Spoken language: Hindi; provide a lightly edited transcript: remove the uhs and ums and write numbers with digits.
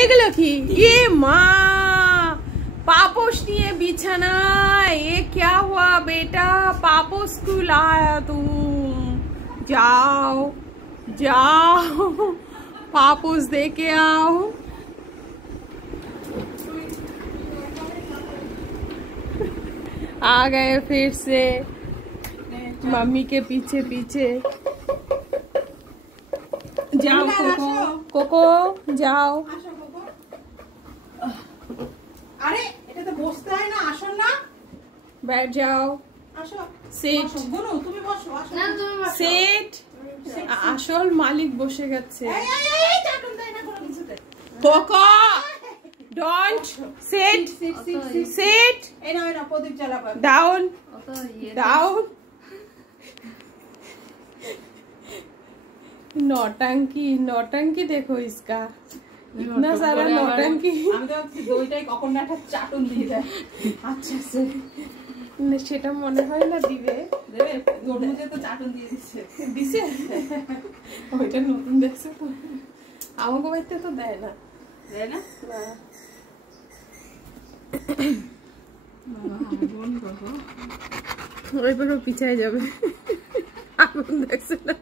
এগুলো কি? ये माँ पापोश नहीं है बिछाना। ये क्या हुआ बेटा? पापोश स्कूल आया तुम? जाओ जाओ पापोश दे के आओ। आ गए फिर से मम्मी के पीछे पीछे। जाओ कोको, कोको जाओ। अरे এটা তো বসতে হয় না, আসো না, बैठ जाओ। আসো সিট। গুনু তুমি বসো, আসো না তুমি বসো। সিট। আসল মালিক বসে গেছে। এই চাটুন দেয় না কোনো কিছুতে। Coco don't sit sit. এই না প্রদীপ জ্বালাবো। डाउन অত ইয়ে डाउन। नौटंकी नौटंकी देखो इसका, इतना सारा नौटंकी। আমি তো দইটাই কখন না একটা চাটুন দিয়ে দেয়। আচ্ছা সে সেটা মনে হয় না দিবে। দেবে গরমে তো চাটুন দিয়ে দিচ্ছে। দিছে ওইটা নতুন দেখছে তো, আমাকে বাড়িতে তো দেয় না। দেয় না? ওইবার পিছায় যাবে। আগুন দেখছে না।